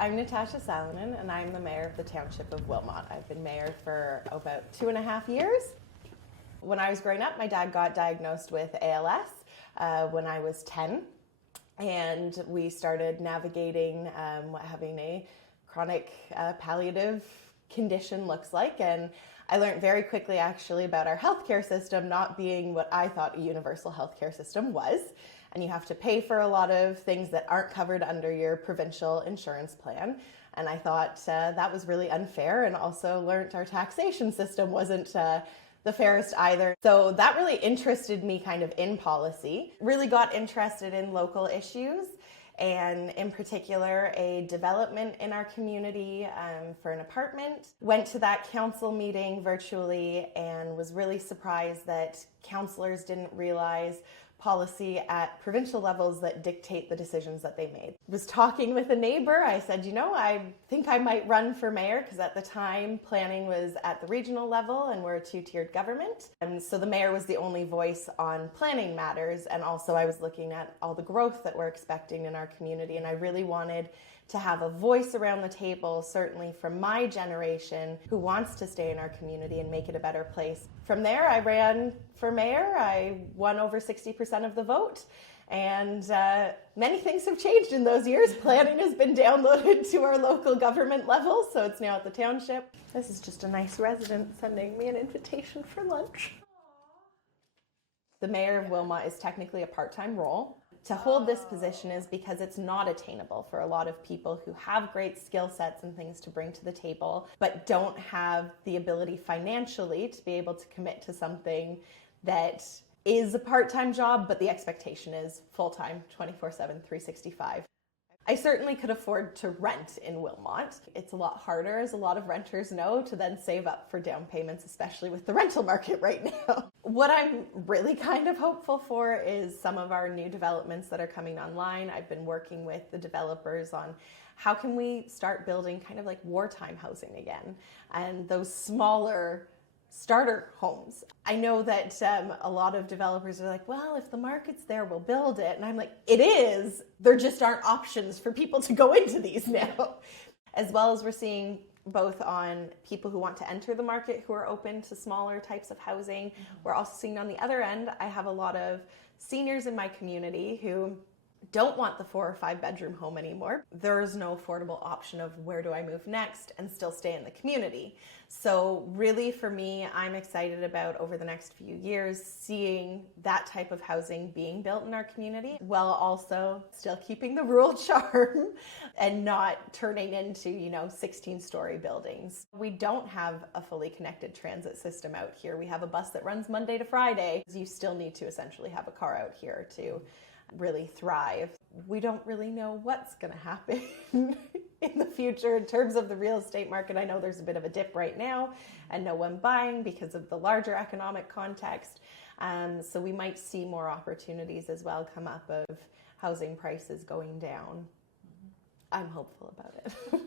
I'm Natasha Salonen, and I'm the mayor of the township of Wilmot. I've been mayor for about 2.5 years. When I was growing up, my dad got diagnosed with ALS when I was 10, and we started navigating what having a chronic palliative condition looks like. And I learned very quickly actually about our healthcare system not being what I thought a universal healthcare system was. And you have to pay for a lot of things that aren't covered under your provincial insurance plan. And I thought that was really unfair, and also learned our taxation system wasn't the fairest either. So that really interested me kind of in policy. Really got interested in local issues, and in particular a development in our community for an apartment. Went to that council meeting virtually and was really surprised that councillors didn't realize policy at provincial levels that dictate the decisions that they made. Was talking with a neighbor. I said, you know, I think I might run for mayor, because at the time planning was at the regional level and we're a two-tiered government. And so the mayor was the only voice on planning matters. And also I was looking at all the growth that we're expecting in our community. And I really wanted to have a voice around the table, certainly from my generation, who wants to stay in our community and make it a better place. From there, I ran for mayor. I won over 60% of the vote. And many things have changed in those years. Planning has been downloaded to our local government level, so it's now at the township. This is just a nice resident sending me an invitation for lunch. The mayor of Wilmot is technically a part-time role. To hold this position is because it's not attainable for a lot of people who have great skill sets and things to bring to the table, but don't have the ability financially to be able to commit to something that is a part-time job, but the expectation is full-time, 24/7, 365. I certainly could afford to rent in Wilmot. It's a lot harder, as a lot of renters know, to then save up for down payments, especially with the rental market right now. What I'm really kind of hopeful for is some of our new developments that are coming online. I've been working with the developers on how can we start building kind of like wartime housing again, and those smaller starter homes. I know that a lot of developers are like, well, if the market's there, we'll build it. And I'm like, it is. There just aren't options for people to go into these now. As well as we're seeing both on people who want to enter the market who are open to smaller types of housing. We're also seeing on the other end, I have a lot of seniors in my community who don't want the 4 or 5 bedroom home anymore. There's no affordable option of where do I move next and still stay in the community. So really for me, I'm excited about over the next few years seeing that type of housing being built in our community, while also still keeping the rural charm and not turning into, 16-story buildings. We don't have a fully connected transit system out here. We have a bus that runs Monday to Friday. You still need to essentially have a car out here to really thrive. We don't really know what's going to happen in the future in terms of the real estate market. I know there's a bit of a dip right now and no one buying because of the larger economic context. So we might see more opportunities as well come up of housing prices going down. I'm hopeful about it.